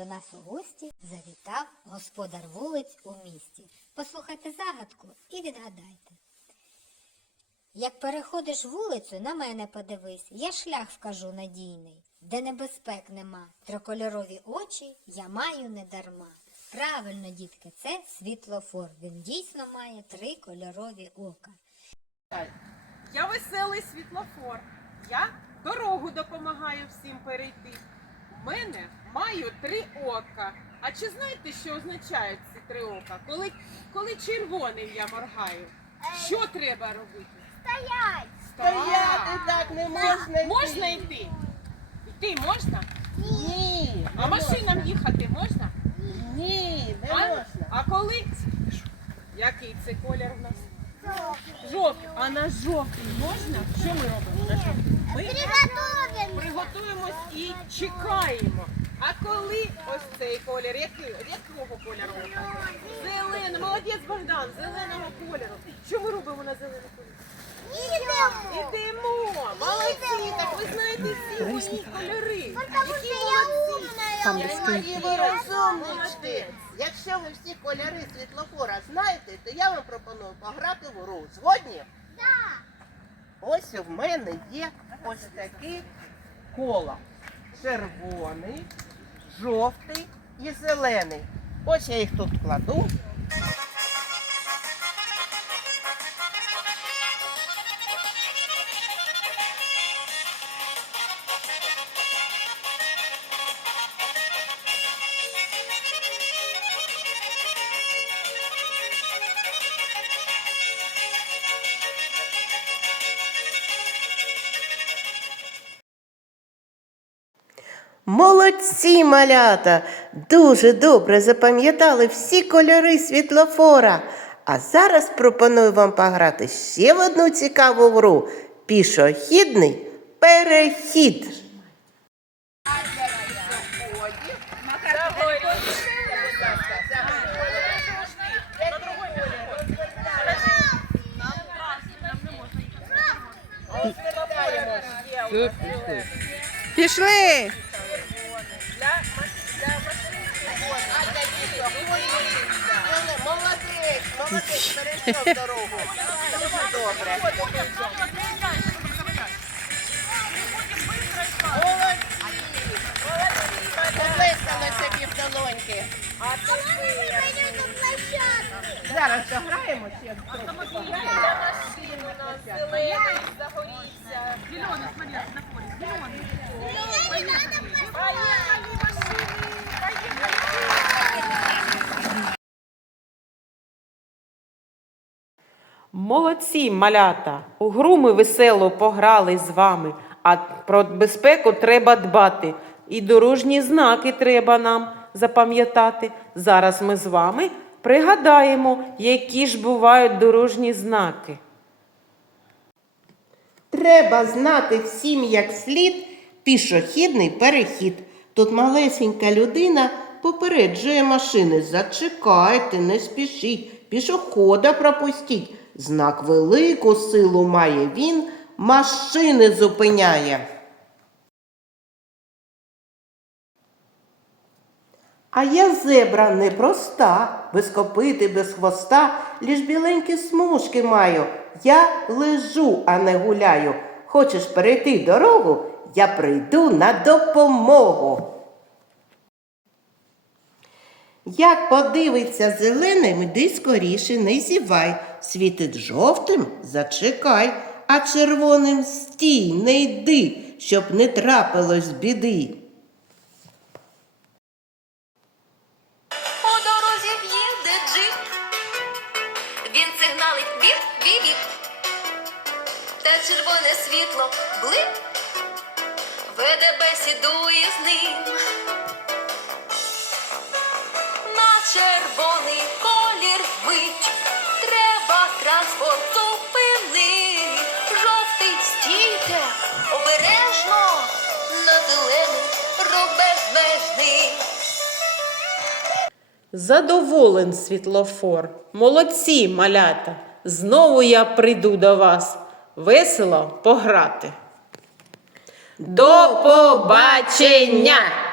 до нас у гості завітав господар вулиць у місті. Послухайте загадку і відгадайте. Як переходиш вулицю, на мене подивись, я шлях вкажу надійний, де небезпек нема, трикольорові очі я маю не дарма. Правильно, дітки, це світлофор. Він дійсно має три кольорові ока. Я веселий світлофор. Я дорогу допомагаю всім перейти. У мене маю три ока. А чи знаєте, що означають ці три ока? Коли, коли червоним я моргаю, що треба робити? Стоять! Стояти так не можна. йти. Можна йти? Йти можна? Ні. А машинам їхати можна? Ні, не А, можна. а коли? Який це колір в нас? Жовтий. А на жовтий можна? Що ми робимо на жовтий? Ми Приготовим! приготуємось і чекаємо. А коли ось цей колір, який, якого кольору? Зелений, молодець Богдан, зеленого кольору. Що ми робимо на зеленому кольорі? Ідемо! Ідемо! Молодці! Так ви знаєте всі мої кольори. Які молодці! Умна. І ви розумнички. Якщо ви всі кольори світлофора знаєте, то я вам пропоную пограти в гру. Згодні? Так. Ось у мене є ось такі кола. Червоний, жовтий і зелений. Ось я їх тут кладу. Молодці, малята! Дуже добре запам'ятали всі кольори світлофора. А зараз пропоную вам пограти ще в одну цікаву гру пішохідний перехід. Пішли! Молодець, молодець, перейшов дорогу. Дуже добре. Поплескали собі в долоньки. Зараз дограємо ще. Зелений загорівся. Зелений, смотри, на полі. Зелений. Молодці, малята! У гру ми весело пограли з вами, а про безпеку треба дбати. І дорожні знаки треба нам запам'ятати. Зараз ми з вами пригадаємо, які ж бувають дорожні знаки. Треба знати всім як слід пішохідний перехід. Тут малесенька людина попереджує машини. Зачекайте, не спішіть, пішохода пропустіть. Знак велику силу має він, машини зупиняє. А я зебра непроста, без копити, без хвоста, лиш біленькі смужки маю. Я лежу, а не гуляю. Хочеш перейти дорогу? Я прийду на допомогу. Як подивиться зеленим, іди скоріше, не зівай. Світить жовтим, зачекай, а червоним стій, не йди, щоб не трапилось біди. По дорозі їде джип. Він сигналить біп, біп. Та червоне світло блип. Веде бесідує з ним. Червоний колір мить. Треба транспорт зупинить. Жовтий стійте, обережно. На зелений рух безмежний. Задоволен світлофор. Молодці, малята. Знову я прийду до вас. Весело пограти. До побачення!